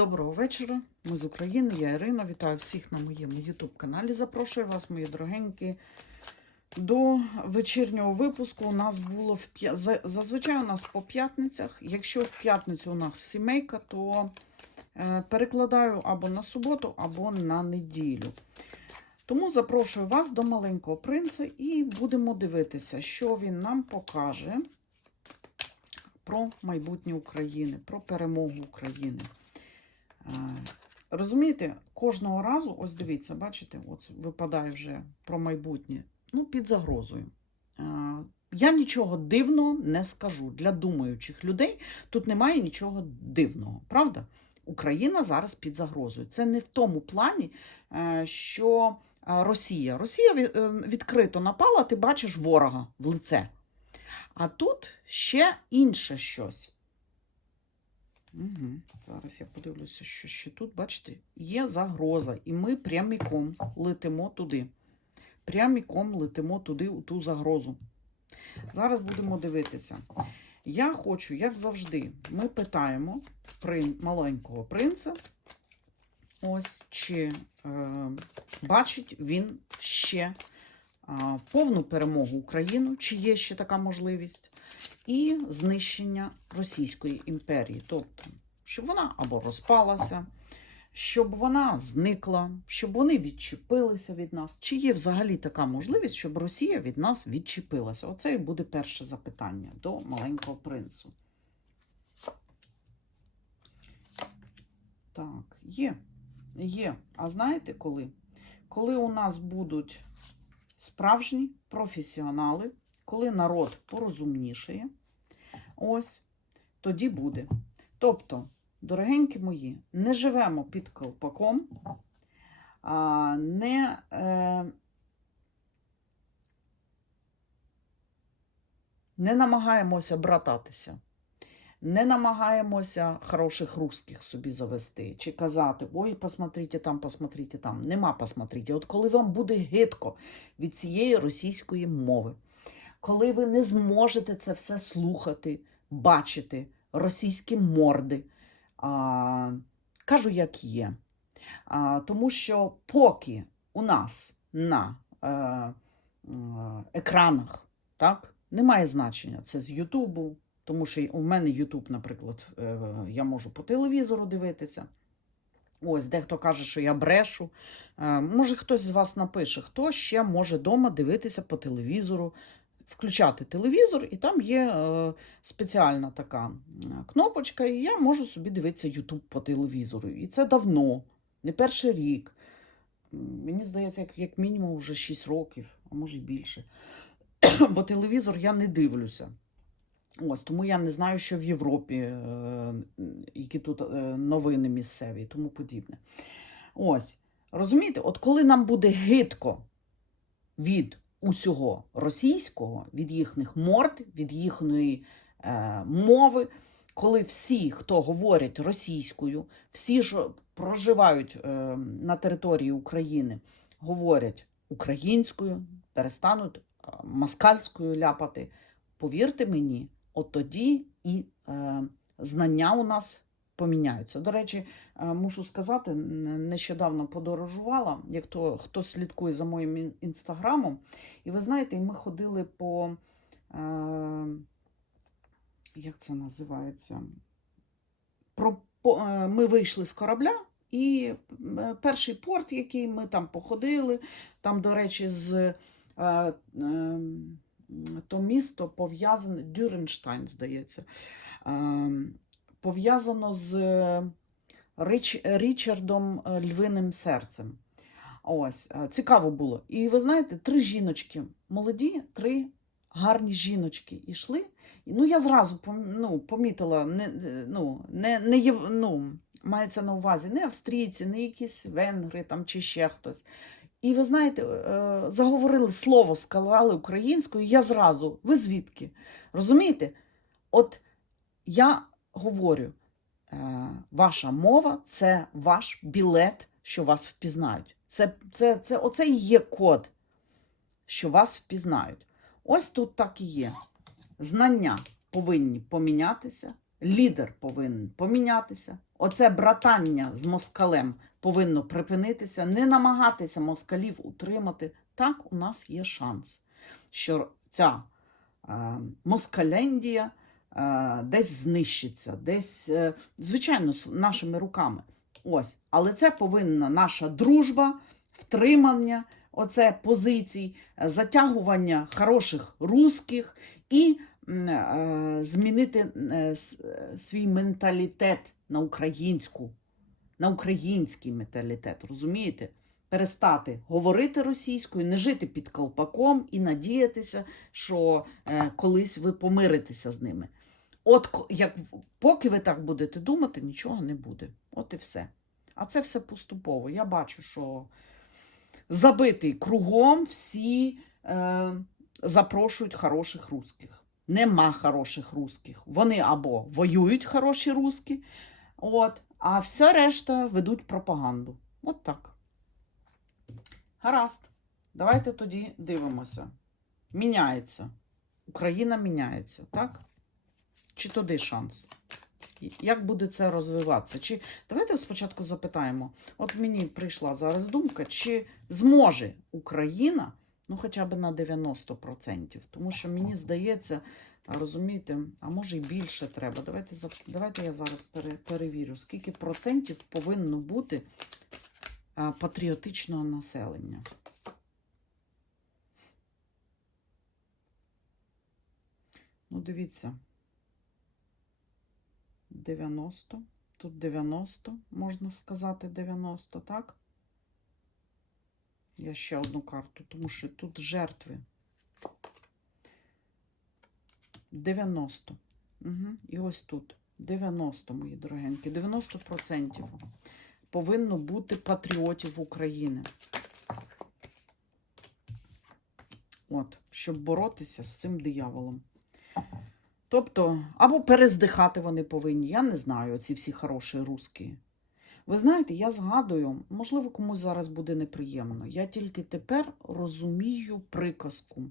Доброго вечора. Ми з України, я Ірина. Вітаю всіх на моєму YouTube каналі. Запрошую вас, мої дорогенькі, до вечірнього випуску. У нас було в зазвичай у нас по п'ятницях. Якщо в п'ятницю у нас сімейка, то е, перекладаю або на суботу, або на неділю. Тому запрошую вас до маленького принца і будемо дивитися, що він нам покаже про майбутнє України, про перемогу України. Розумієте, кожного разу, ось дивіться, бачите, от випадає вже про майбутнє, ну, під загрозою. Я нічого дивного не скажу. Для думаючих людей тут немає нічого дивного, правда? Україна зараз під загрозою. Це не в тому плані, е, що е, Росія. Росія е, відкрито напала, ти бачиш ворога в лице. А тут ще інше щось. Угу. Зараз я подивлюся, що ще тут, бачите, є загроза, і ми пряміком летимо туди. Пряміком летимо туди, у ту загрозу. Зараз будемо дивитися. Я хочу, як завжди, ми питаємо прин, маленького принца, ось чи е, бачить він ще е, повну перемогу України, чи є ще така можливість, і знищення Російської імперії. Тобто, щоб вона або розпалася, щоб вона зникла, щоб вони відчепилися від нас. Чи є взагалі така можливість, щоб Росія від нас відчепилася? Оце і буде перше запитання до маленького принцу. Так, є. Є. А знаєте коли? Коли у нас будуть справжні професіонали, коли народ порозумнішає, ось тоді буде. Тобто, дорогенькі мої, не живемо під колпаком, не, е, не намагаємося брататися. Не намагаємося хороших русських собі завести чи казати: ой, посмотрите там, посмотрите там. Нема посмотрите. От коли вам буде гидко від цієї російської мови, коли ви не зможете це все слухати, бачити, російські морди, а, кажу, як є. А, тому що поки у нас на е, е, екранах так, немає значення, це з Ютубу. Тому що у мене Ютуб, наприклад, е, я можу по телевізору дивитися. Ось, дехто каже, що я брешу. Е, Може, хтось з вас напише, хто ще може вдома дивитися по телевізору, включати телевізор, і там є е, спеціальна така кнопочка, і я можу собі дивитися Ютуб по телевізору. І це давно, не перший рік. Мені здається, як, як мінімум вже 6 років, а може й більше. Бо телевізор я не дивлюся. Ось, тому я не знаю, що в Європі, е, які тут е, новини місцеві і тому подібне. Ось, розумієте, от коли нам буде гидко від усього російського, від їхніх морд, від їхньої е, мови, коли всі, хто говорять російською, всі ж проживають е, на території України, говорять українською, перестануть е, москальською ляпати, повірте мені, от тоді і е, знання у нас поміняються. До речі, е, мушу сказати, нещодавно подорожувала, як то хто слідкує за моїм інстаграмом, і ви знаєте, ми ходили по. Е, як це називається? Про, по, е, ми вийшли з корабля. І е, перший порт, який ми там походили, там, до речі, з е, е, то місто пов'язане, Дюренштайн, здається, е, пов'язано з Рич, Річардом е, Львиним серцем. Ось, е, цікаво було. І ви знаєте, три жіночки, молоді, три гарні жіночки йшли. Ну, я зразу ну, помітила, не, е, ну, не, не, ну, мається на увазі не австрійці, не якісь венгри там, чи ще хтось. І ви знаєте, е, заговорили слово, сказали українською, я зразу, ви звідки? Розумієте? От я говорю, е, ваша мова це ваш білет, що вас впізнають. Це, це, це, оце і є код, що вас впізнають. Ось тут так і є. Знання повинні помінятися, лідер повинен помінятися. Оце братання з москалем повинно припинитися, не намагатися москалів утримати. Так, у нас є шанс, що ця е, москалендія десь знищиться, десь, е, звичайно, нашими руками. Ось, але це повинна наша дружба, втримання, оце позицій, е, затягування хороших русських і е, змінити е, е, свій менталітет на українську, на український менталітет, розумієте? Перестати говорити російською, не жити під колпаком і надіятися, що е, колись ви помиритеся з ними. От як, поки ви так будете думати, нічого не буде. От і все. А це все поступово. Я бачу, що забитий кругом всі е, запрошують хороших русських. Нема хороших русських. Вони або воюють хороші русські, от, а все решта ведуть пропаганду. От так. Гаразд. Давайте тоді дивимося. Міняється. Україна міняється, так? Чи туди шанс? Як буде це розвиватися? Чи давайте спочатку запитаємо. От мені прийшла зараз думка, чи зможе Україна, ну хоча б на 90%. Тому що мені здається, розумієте, а може і більше треба. Давайте, давайте я зараз перевірю, скільки процентів повинно бути патріотичного населення. Ну, дивіться. 90. Тут 90, можна сказати, 90, так? Я ще одну карту, тому що тут жертви. 90. Угу. І ось тут. 90, мої дорогенькі. 90% повинно бути патріотів України. От, щоб боротися з цим дияволом. Тобто, або перездихати вони повинні. Я не знаю, ці всі хороші русські. Ви знаєте, я згадую, можливо, комусь зараз буде неприємно. Я тільки тепер розумію приказку.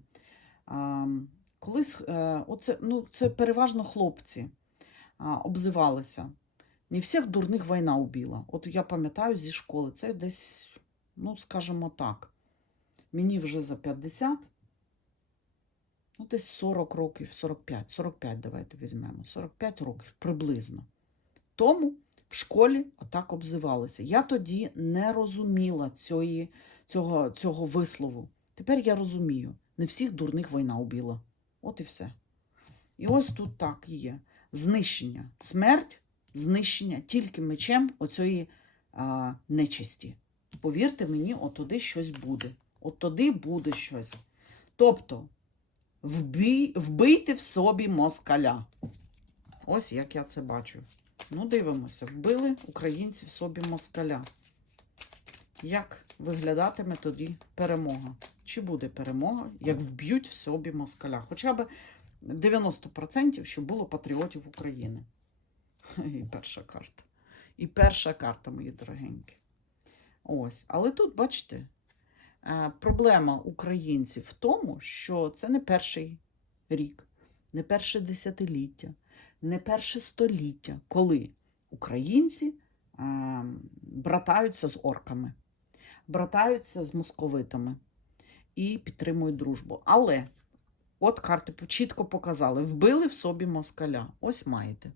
Колись е, оце, ну, це переважно хлопці обзивалися. Не всіх дурних війна убила. От я пам'ятаю зі школи, це десь, ну, скажімо так, мені вже за 50. Ну, десь 40 років, 45, 45 давайте візьмемо, 45 років приблизно. Тому в школі отак обзивалися. Я тоді не розуміла цієї, цього, цього вислову. Тепер я розумію, не всіх дурних війна убила. От і все. І ось тут так і є. Знищення. Смерть, знищення тільки мечем оцієї а, нечисті. Повірте мені, от туди щось буде. От туди буде щось. Тобто, вбій, вбийте в собі москаля. Ось як я це бачу. Ну, дивимося, вбили українці в собі москаля. Як виглядатиме тоді перемога? Чи буде перемога, як вб'ють в собі москаля? Хоча б 90%, щоб було патріотів України. І перша карта. І перша карта, мої дорогенькі. Ось. Але тут, бачите, проблема українців в тому, що це не перший рік, не перше десятиліття, не перше століття, коли українці е, братаються з орками, братаються з московитами і підтримують дружбу. Але от карти чітко показали: вбили в собі москаля. Ось маєте.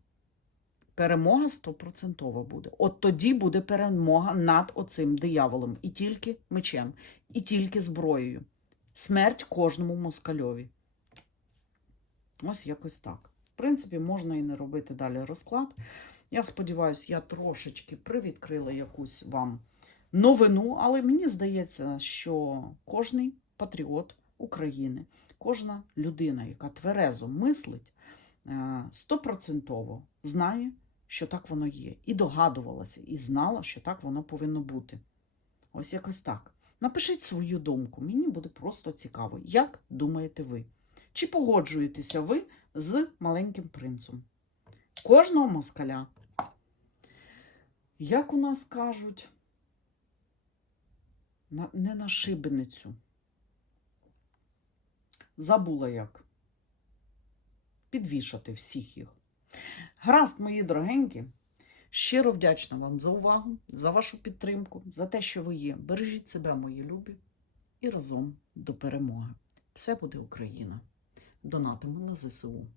Перемога стопроцентова буде. От тоді буде перемога над оцим дияволом. І тільки мечем, і тільки зброєю. Смерть кожному москальові. Ось якось так. В принципі, можна і не робити далі розклад. Я сподіваюся, я трошечки привідкрила якусь вам новину, але мені здається, що кожний патріот України, кожна людина, яка тверезо мислить, е, стопроцентово знає, що так воно є. І догадувалася, і знала, що так воно повинно бути. Ось якось так. Напишіть свою думку, мені буде просто цікаво, як думаєте ви? Чи погоджуєтеся ви з маленьким принцем? Кожного москаля. Як у нас кажуть, не на шибеницю. Забула як. Підвішати всіх їх. Гаразд, мої дорогенькі. Щиро вдячна вам за увагу, за вашу підтримку, за те, що ви є. Бережіть себе, мої любі, і разом до перемоги. Все буде Україна. Донатимо на ЗСУ.